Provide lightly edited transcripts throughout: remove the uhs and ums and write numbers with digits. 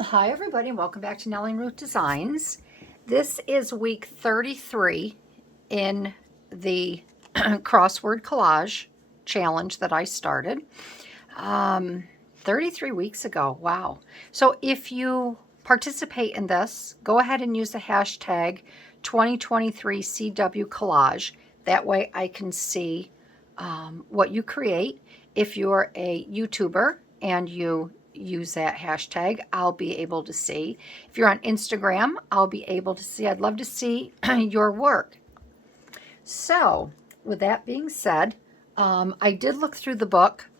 Hi everybody and welcome back to Nellie and Ruth Designs. This is week 33 in the Crossword Collage challenge that I started 33 weeks ago. Wow. So if you participate in this, go ahead and use the hashtag 2023 cwcollage. That way I can see what you create. If you're a YouTuber and you use that hashtag, I'll be able to see. If you're on Instagram, I'll be able to see. I'd love to see your work. So with that being said, I did look through the book,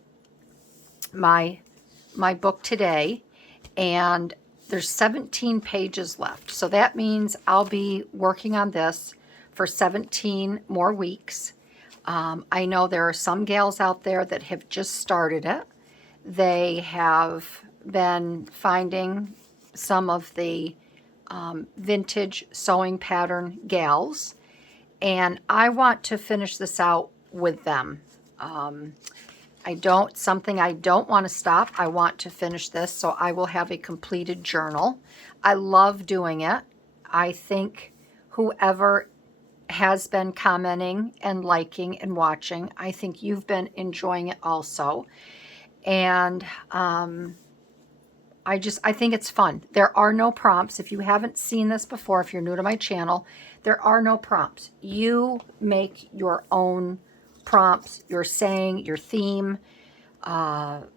my book today, and there's 17 pages left. So that means I'll be working on this for 17 more weeks. I know there are some gals out there that have just started it. They have been finding some of the vintage sewing pattern gals, and I want to finish this out with them. Something I don't want to stop. I want to finish this, so I will have a completed journal. I love doing it. I think whoever has been commenting and liking and watching, I think you've been enjoying it also. And I think it's fun. There are no prompts. If you haven't seen this before, if you're new to my channel, there are no prompts. You make your own prompts, your saying, your theme, however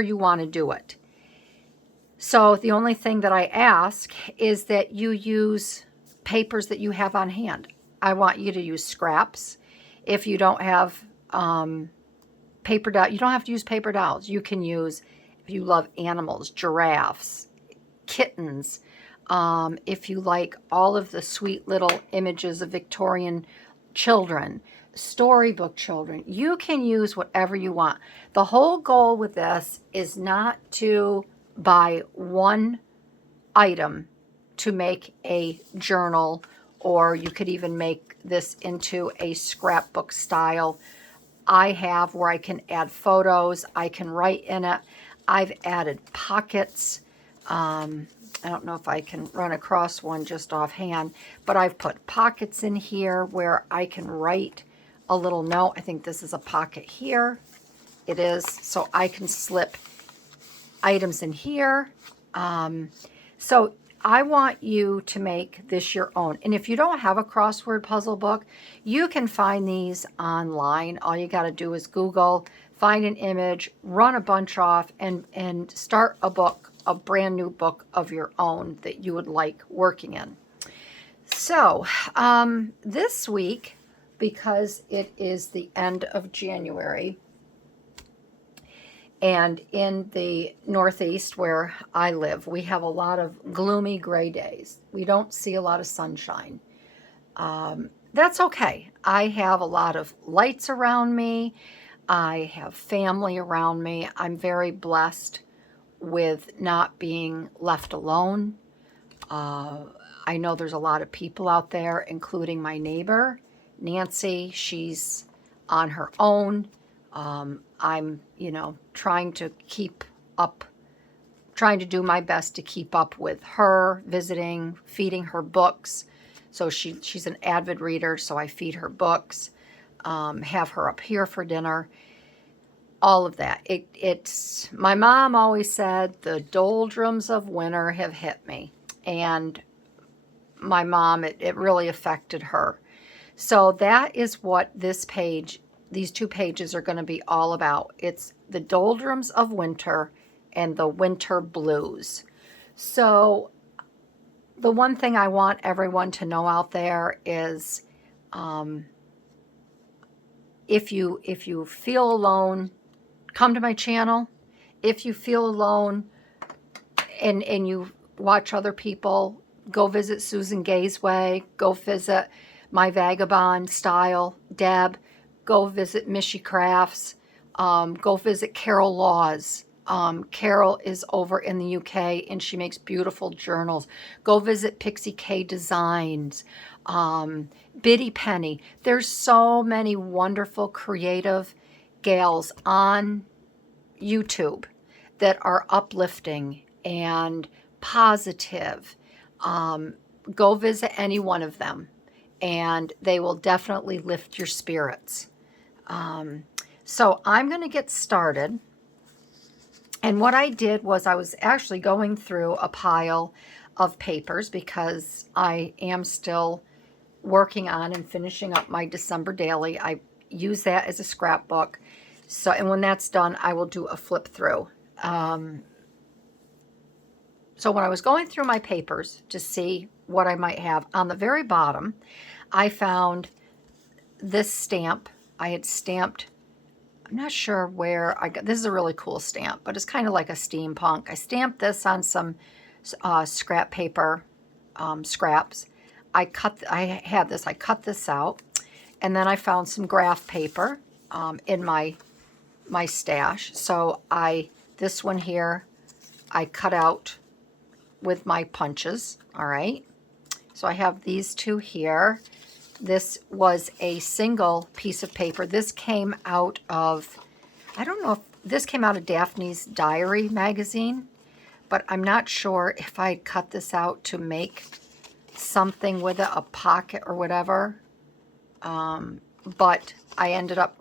you want to do it. So the only thing that I ask is that you use papers that you have on hand. I want you to use scraps. If you don't have paper dowel, you don't have to use paper dowels. You can use, if you love animals, giraffes, kittens, if you like all of the sweet little images of Victorian children, storybook children, you can use whatever you want. The whole goal with this is not to buy one item to make a journal, or you could even make this into a scrapbook style. I have where I can add photos, I can write in it. I've added pockets. I don't know if I can run across one just offhand, but I've put pockets in here where I can write a little note. I think this is a pocket here. It is, so I can slip items in here. So I want you to make this your own. And if you don't have a crossword puzzle book, you can find these online. All you got to do is Google, find an image, run a bunch off, and start a book, a brand new book of your own that you would like working in. So this week, because it is the end of January, and in the Northeast where I live, we have a lot of gloomy gray days. We don't see a lot of sunshine. That's okay. I have a lot of lights around me. I have family around me. I'm very blessed with not being left alone. I know there's a lot of people out there, including my neighbor, Nancy. She's on her own. I'm, trying to do my best to keep up with her, visiting, feeding her books. So she's an avid reader, so I feed her books, have her up here for dinner, all of that. It's my mom always said, the doldrums of winter have hit me. And my mom, it really affected her. So that is what these two pages are going to be all about. It's the doldrums of winter and the winter blues. So the one thing I want everyone to know out there is if you feel alone, come to my channel. If you feel alone and you watch other people, go visit Susan Gay's Way, go visit My Vagabond Style, Deb, go visit Mishy Crafts, go visit Carol Laws. Carol is over in the UK and she makes beautiful journals. Go visit Pixie K Designs, Biddy Penny. There's so many wonderful creative gals on YouTube that are uplifting and positive. Go visit any one of them, and they will definitely lift your spirits. So I'm going to get started. And what I did was I was actually going through a pile of papers because I am still working on and finishing up my December daily. I use that as a scrapbook. So, and when that's done, I will do a flip through. So when I was going through my papers to see what I might have, on the very bottom, I found this stamp. I had stamped, I'm not sure where I got, this is a really cool stamp, but it's kind of like a steampunk. I stamped this on some scrap paper, scraps. I cut this out, and then I found some graph paper in my stash. So this one here, I cut out with my punches, all right? So I have these two here. This was a single piece of paper. This came out of, I don't know if this came out of Daphne's Diary magazine, but I'm not sure if I cut this out to make something with it, a pocket or whatever. But I ended up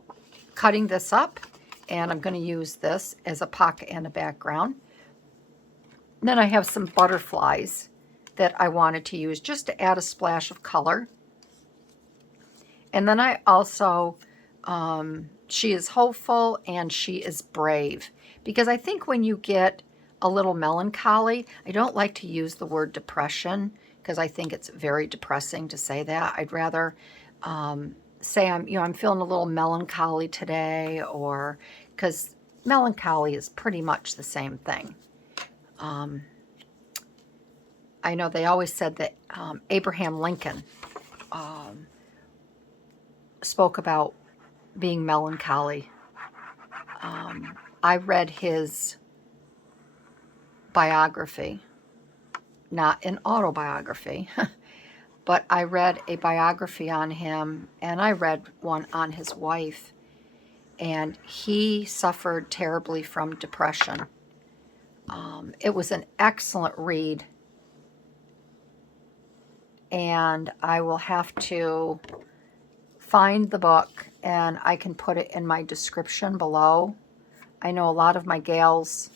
cutting this up, and I'm going to use this as a pocket and a background. And then I have some butterflies that I wanted to use just to add a splash of color. And then I also, she is hopeful and she is brave. Because I think when you get a little melancholy, I don't like to use the word depression because I think it's very depressing to say that. I'd rather say I'm feeling a little melancholy today, or because melancholy is pretty much the same thing. I know they always said that Abraham Lincoln spoke about being melancholy. I read his biography, not an autobiography, but I read a biography on him, and I read one on his wife, and he suffered terribly from depression. It was an excellent read, and I will have to find the book, and I can put it in my description below. I know a lot of my gals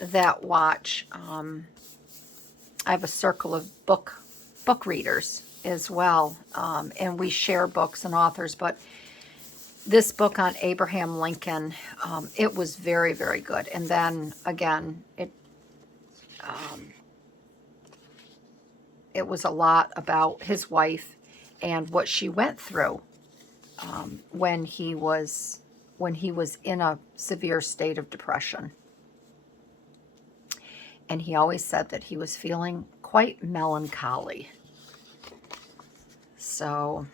that watch, I have a circle of book readers as well, and we share books and authors, but this book on Abraham Lincoln, it was very, very good. And then again, it was a lot about his wife and what she went through when he was in a severe state of depression. And he always said that he was feeling quite melancholy. So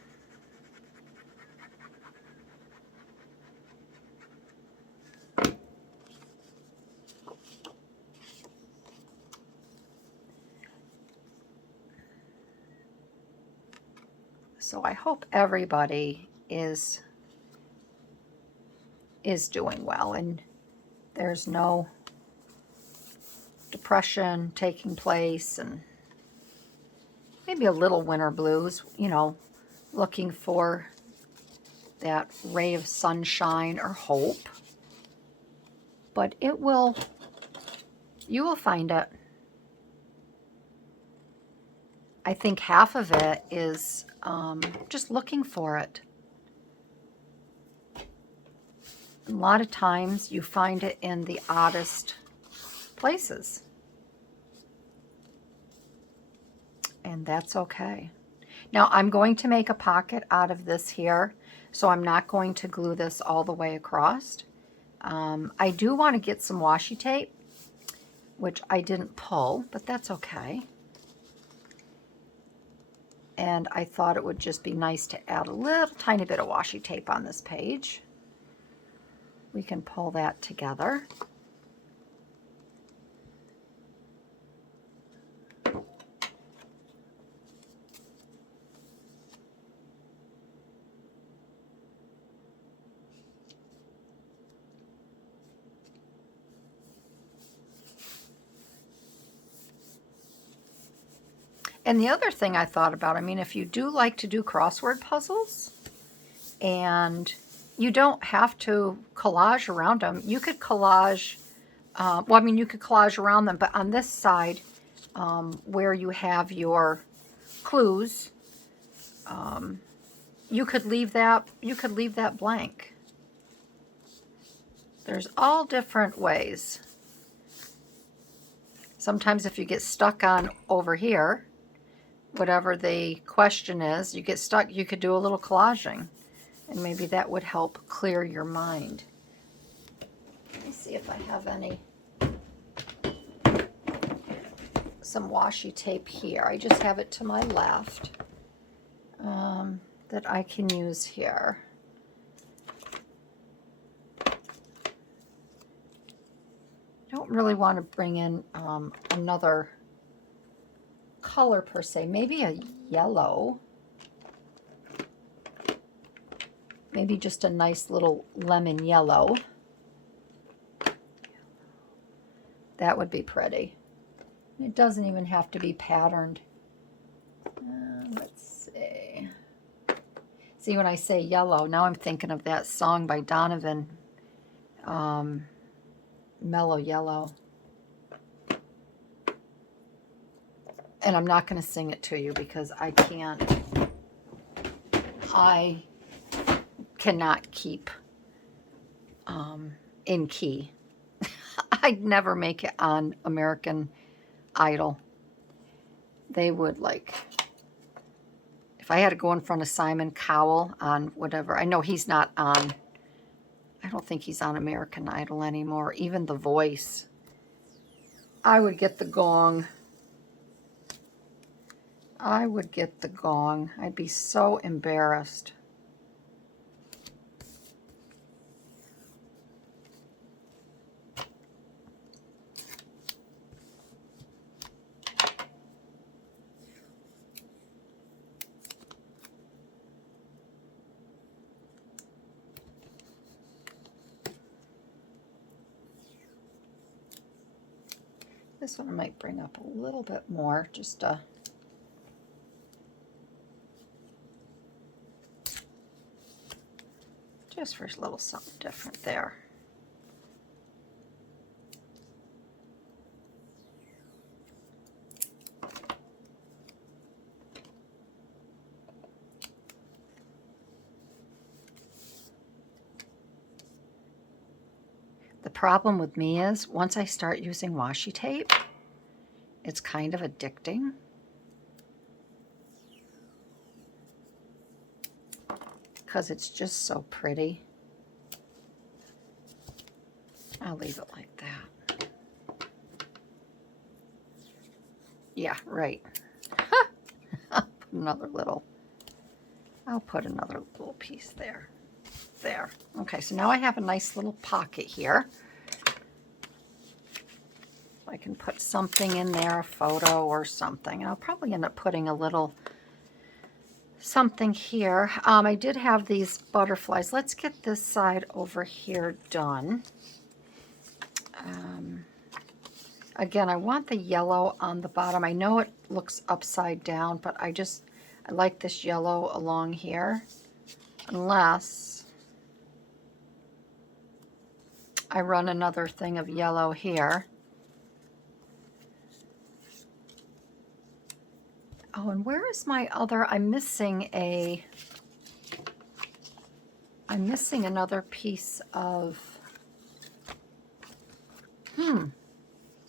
I hope everybody is doing well, and there's no depression taking place, and maybe a little winter blues, looking for that ray of sunshine or hope. But you will find it. I think half of it is just looking for it. A lot of times you find it in the oddest places. And that's okay. Now I'm going to make a pocket out of this here, so I'm not going to glue this all the way across. I do want to get some washi tape, which I didn't pull, but that's okay. And I thought it would just be nice to add a little tiny bit of washi tape on this page. We can pull that together. And the other thing I thought about, I mean, if you do like to do crossword puzzles and you don't have to collage around them, you could collage, well, I mean, you could collage around them, but on this side, where you have your clues, you could leave that blank. There's all different ways. Sometimes if you get stuck on over here, whatever the question is, you get stuck, you could do a little collaging, and maybe that would help clear your mind. Let me see if I have some washi tape here. I just have it to my left that I can use here. I don't really want to bring in another color per se. Maybe a yellow. Maybe just a nice little lemon yellow. That would be pretty. It doesn't even have to be patterned. Let's see. See, when I say yellow, now I'm thinking of that song by Donovan, Mellow Yellow. And I'm not going to sing it to you because I cannot keep in key. I'd never make it on American Idol. They would like, if I had to go in front of Simon Cowell on whatever, I know he's not on, I don't think he's on American Idol anymore, even The Voice, I would get the gong. I would get the gong. I'd be so embarrassed. This one I might bring up a little bit more, just for a little something different there. The problem with me is once I start using washi tape, it's kind of addicting. Because it's just so pretty. I'll leave it like that. Yeah, right. I'll put another little piece there. There. Okay, so now I have a nice little pocket here. I can put something in there, a photo or something. I'll probably end up putting a little something here. I did have these butterflies. Let's get this side over here done. Again, I want the yellow on the bottom. I know it looks upside down, but I like this yellow along here. Unless I run another thing of yellow here. Oh, and where is my other? I'm missing another piece of,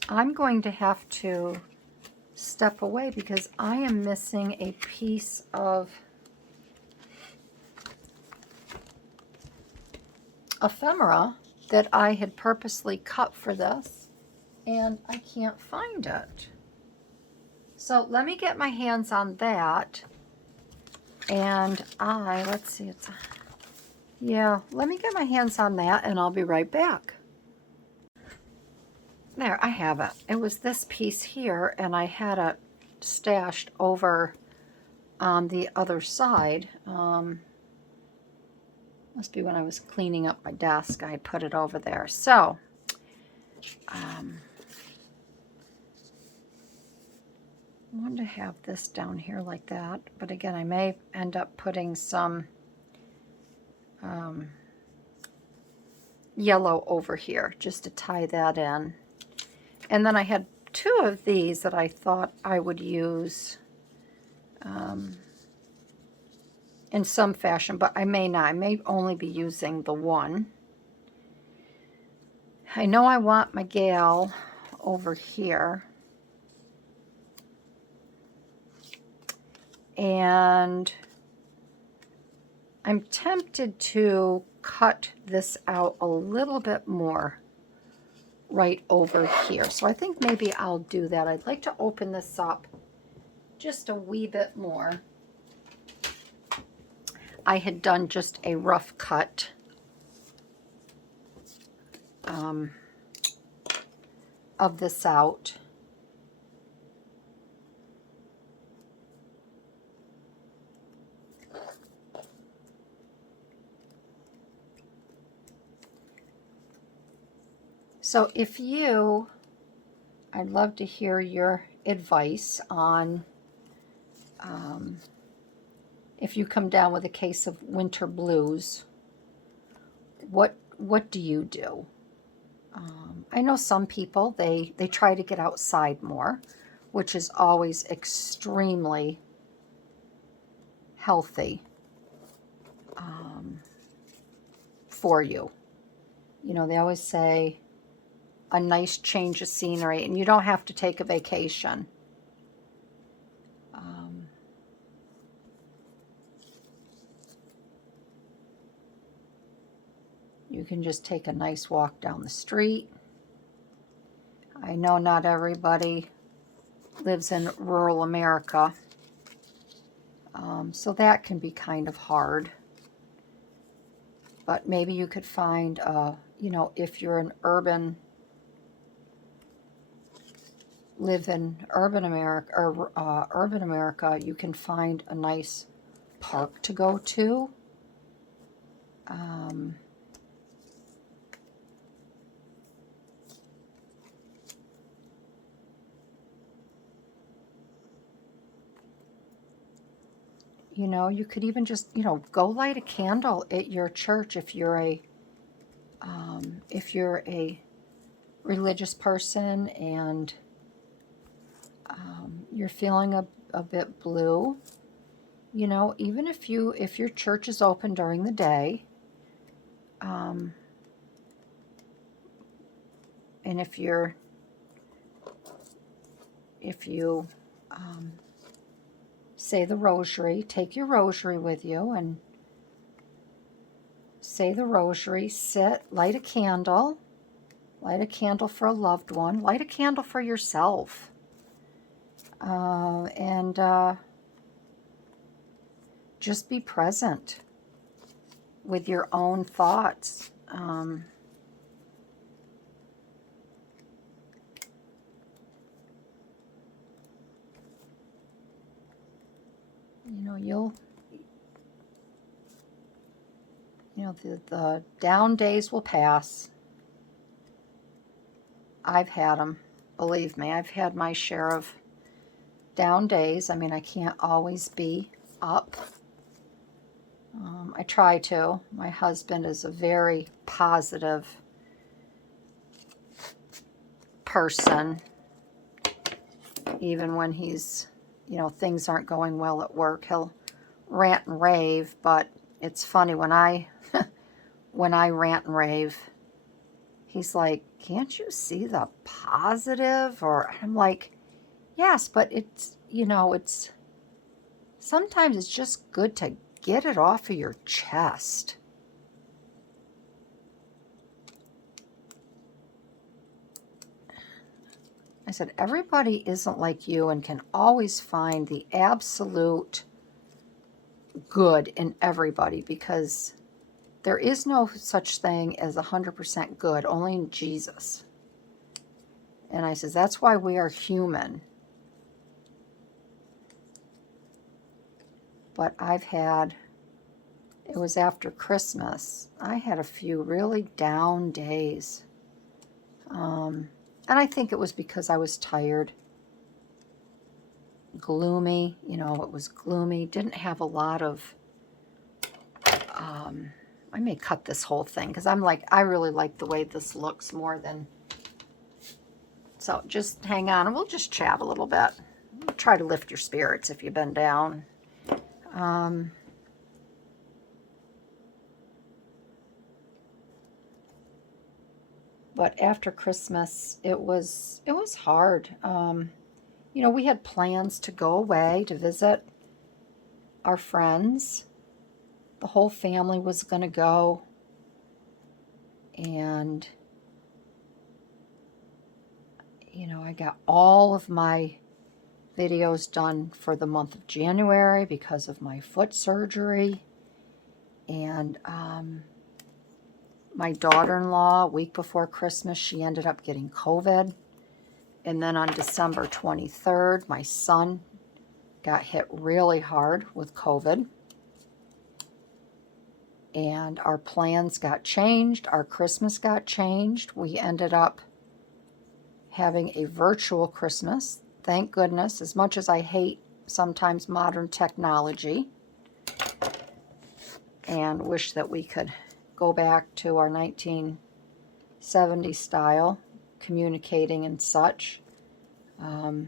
I'm going to have to step away because I am missing a piece of ephemera that I had purposely cut for this, and I can't find it. So let me get my hands on that, and let's see, let me get my hands on that, and I'll be right back. There, I have it. It was this piece here, and I had it stashed over on the other side. Must be when I was cleaning up my desk, I put it over there. So, wanted to have this down here like that, but again, I may end up putting some yellow over here just to tie that in. And then I had two of these that I thought I would use in some fashion, but I may not. I may only be using the one. I know I want my gal over here. And I'm tempted to cut this out a little bit more right over here. So I think maybe I'll do that. I'd like to open this up just a wee bit more. I had done just a rough cut of this out. So if you, I'd love to hear your advice on if you come down with a case of winter blues, what do you do? I know some people, they try to get outside more, which is always extremely healthy for you. You know, they always say a nice change of scenery, and you don't have to take a vacation. You can just take a nice walk down the street. I know not everybody lives in rural America, so that can be kind of hard. But maybe you could find, you know, if you're an urban, live in urban America, or urban America, you can find a nice park to go to. You know, you could even just, you know, go light a candle at your church if you're a religious person and you're feeling a bit blue. You know, even if your church is open during the day, and if you say the rosary, take your rosary with you and say the rosary, sit, light a candle for a loved one, light a candle for yourself, and just be present with your own thoughts. You know, the down days will pass. I've had them. Believe me, I've had my share of down days. I mean, I can't always be up. I try to. My husband is a very positive person, even when he's, you know, things aren't going well at work. He'll rant and rave, but it's funny when I when I rant and rave, he's like, "Can't you see the positive?" Or I'm like, "Yes, but it's, you know, it's sometimes it's just good to get it off of your chest." I said, everybody isn't like you and can always find the absolute good in everybody, because there is no such thing as 100% good, only in Jesus. And I says, that's why we are human. But I've had, it was after Christmas, I had a few really down days. And I think it was because I was tired. gloomy. You know, it was gloomy. Didn't have a lot of, I may cut this whole thing because I really like the way this looks more than, so just hang on and we'll just chat a little bit. We'll try to lift your spirits if you've been down. But after Christmas, it was hard. You know, we had plans to go away to visit our friends. The whole family was going to go. And, you know, I got all of my videos done for the month of January because of my foot surgery. And my daughter-in-law, a week before Christmas, she ended up getting COVID. And then on December 23rd, my son got hit really hard with COVID. And our plans got changed. Our Christmas got changed. We ended up having a virtual Christmas. Thank goodness, as much as I hate sometimes modern technology and wish that we could go back to our 1970s style communicating and such. You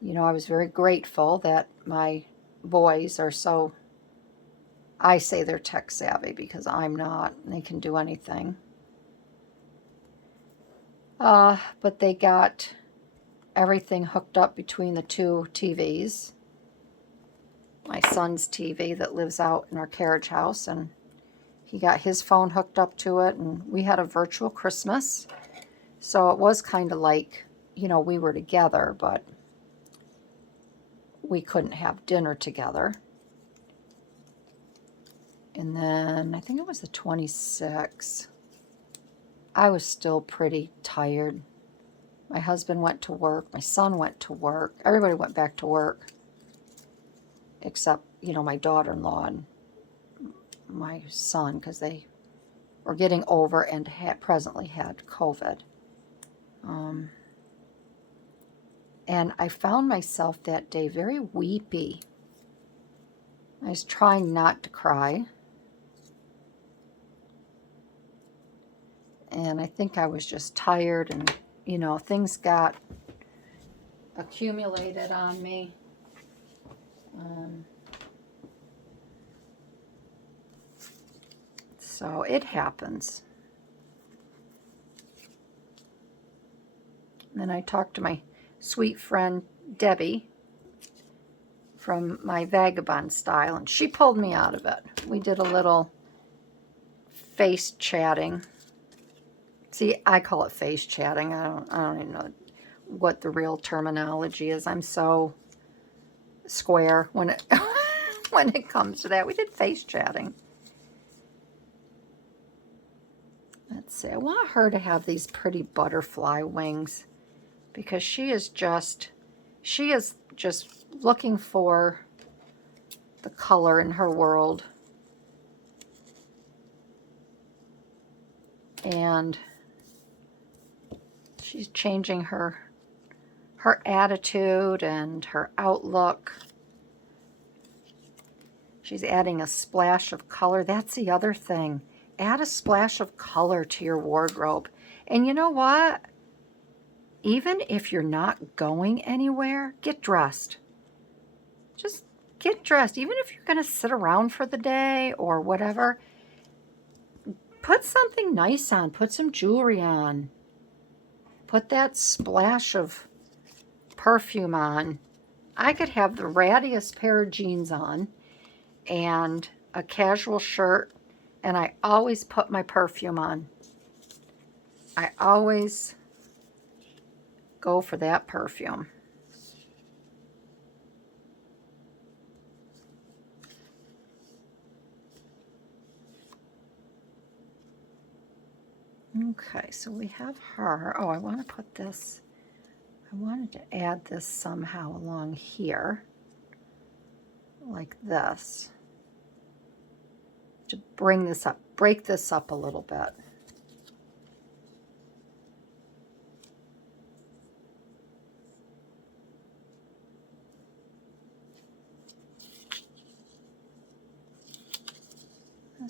know, I was very grateful that my boys are so, I say they're tech savvy because I'm not. They can do anything. But they got everything hooked up between the two TVs. My son's TV that lives out in our carriage house, and he got his phone hooked up to it, and we had a virtual Christmas. So it was kind of like, you know, we were together, but we couldn't have dinner together. And then I think it was the 26th. I was still pretty tired. My husband went to work. My son went to work. Everybody went back to work. Except, you know, my daughter-in-law and my son, because they were getting over and presently had COVID. And I found myself that day very weepy. I was trying not to cry. And I think I was just tired and, you know, things got accumulated on me. So it happens. And then I talked to my sweet friend Debbie from my Vagabond Style, and she pulled me out of it. We did a little face chatting. See, I call it face chatting. I don't even know what the real terminology is. I'm so square when it when it comes to that. We did face chatting. Let's see. I want her to have these pretty butterfly wings because she is just looking for the color in her world. And she's changing her attitude and her outlook. She's adding a splash of color. That's the other thing. Add a splash of color to your wardrobe. And you know what? Even if you're not going anywhere, get dressed. Just get dressed. Even if you're going to sit around for the day or whatever, put something nice on. Put some jewelry on. Put that splash of perfume on. I could have the rattiest pair of jeans on and a casual shirt, and I always put my perfume on. I always go for that perfume. Okay, so we have her. Oh, I want to put this, I wanted to add this somehow along here, like this, to bring this up, break this up a little bit.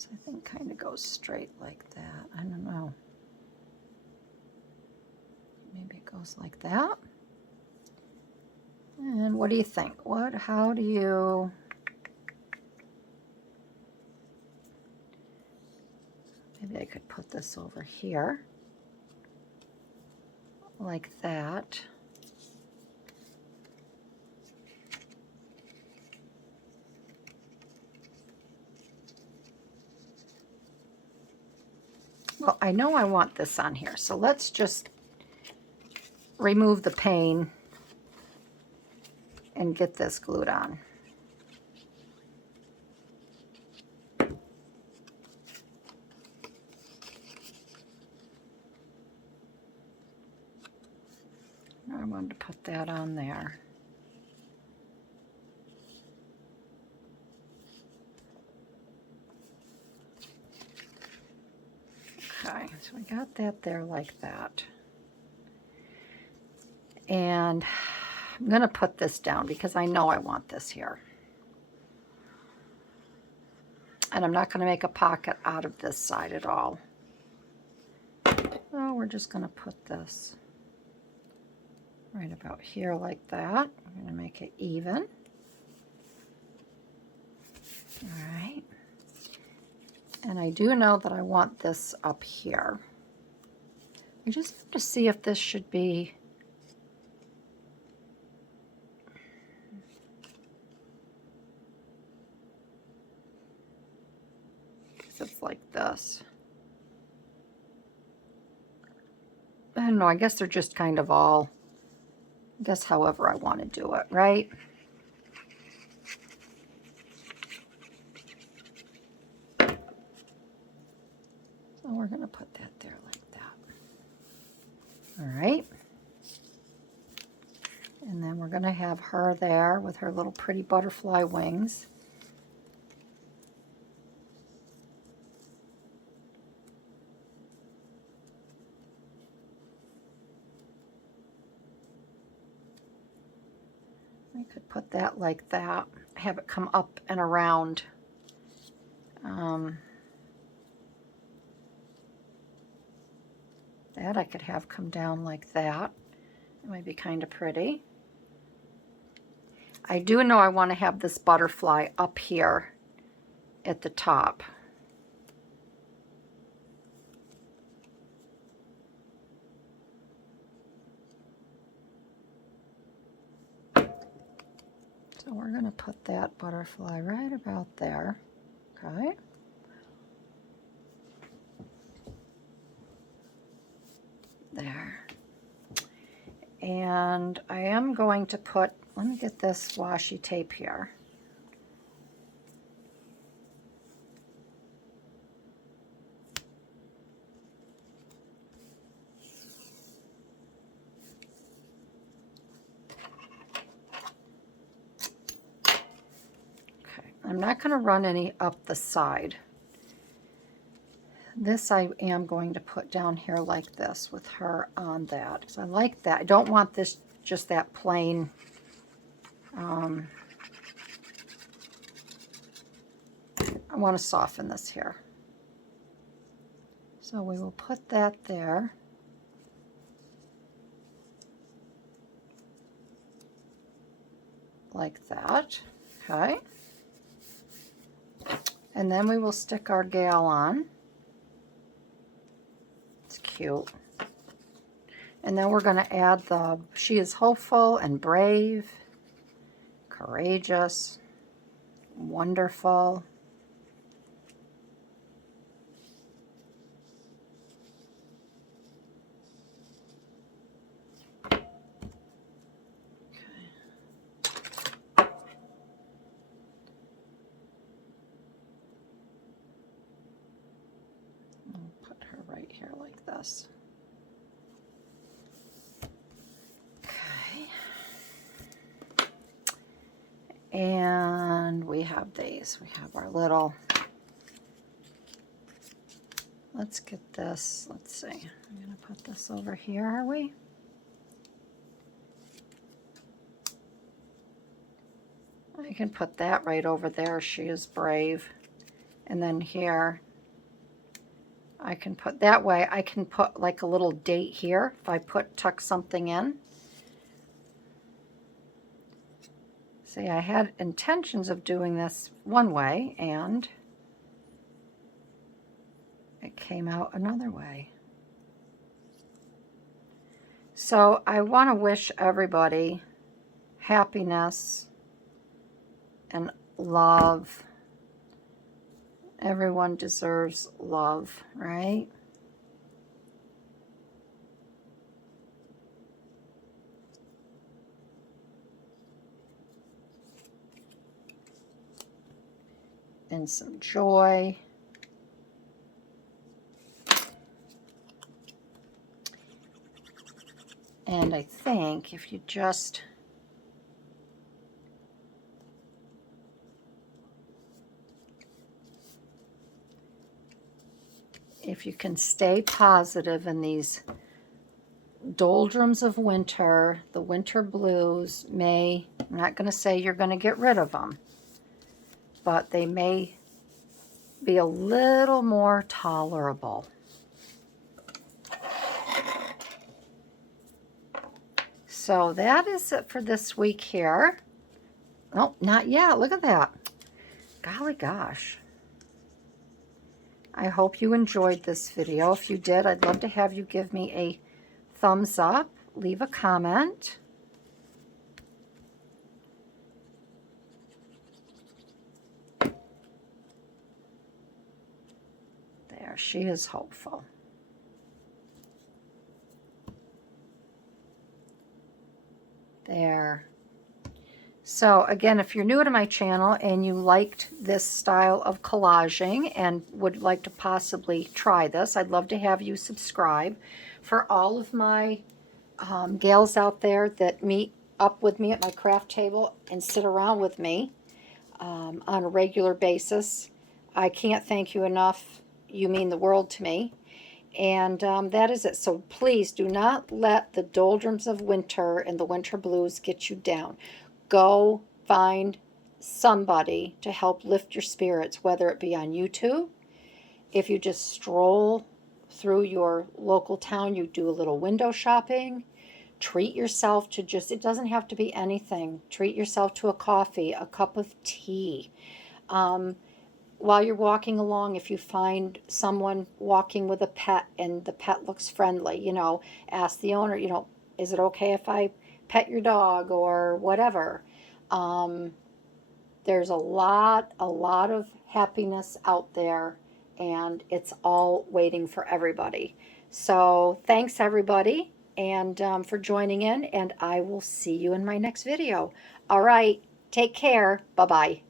This, I think, kind of goes straight like that. I don't know. Maybe it goes like that. And what do you think? How do you... Maybe I could put this over here. Like that. Well, I know I want this on here, so let's just remove the pane and get this glued on. I wanted to put that on there. Okay, so we got that there like that. And I'm going to put this down because I know I want this here. And I'm not going to make a pocket out of this side at all. So we're just going to put this right about here like that. I'm going to make it even. All right. And I do know that I want this up here. I just have to see if this should be... It's like this. I don't know, I guess they're just kind of all, I guess however I want to do it, right? So we're going to put that there like that. All right. And then we're going to have her there with her little pretty butterfly wings. I could put that like that, have it come up and around. That I could have come down like that. It might be kind of pretty. I do know I want to have this butterfly up here at the top. So we're going to put that butterfly right about there. Okay. There. And I am going to put, let me get this washi tape here. Okay, I'm not going to run any up the side. This I am going to put down here like this with her on that, because I like that. I don't want this just that plain I want to soften this here. So we will put that there. Like that. Okay. And then we will stick our gal on. It's cute. And then we're going to add the, she is hopeful and brave, courageous, wonderful. Here like this. Okay. And we have these. We have our little, let's get this, let's see. I'm going to put this over here, are we? I can put that right over there. She is brave And then here, I can put, that way I can put like a little date here if I tuck something in. See, I had intentions of doing this one way, and it came out another way. So I want to wish everybody happiness and love. Everyone deserves love, right? And some joy. And I think if you just if you can stay positive in these doldrums of winter, the winter blues may, I'm not going to say you're going to get rid of them, but they may be a little more tolerable. So that is it for this week here. Oh, not yet. Look at that. Golly gosh. I hope you enjoyed this video. If you did, I'd love to have you give me a thumbs up, leave a comment. There, she is hopeful. There. So again, if you're new to my channel and you liked this style of collaging and would like to possibly try this, I'd love to have you subscribe. For all of my gals out there that meet up with me at my craft table and sit around with me on a regular basis, I can't thank you enough. You mean the world to me. And that is it. So please do not let the doldrums of winter and the winter blues get you down. Go find somebody to help lift your spirits, whether it be on YouTube. If you just stroll through your local town, you do a little window shopping. Treat yourself to just, it doesn't have to be anything. Treat yourself to a coffee, a cup of tea. While you're walking along, if you find someone walking with a pet and the pet looks friendly, you know, ask the owner, you know, is it okay if I pet your dog or whatever? There's a lot of happiness out there, and it's all waiting for everybody. So thanks everybody, and for joining in, and I will see you in my next video. All right, take care. Bye-bye.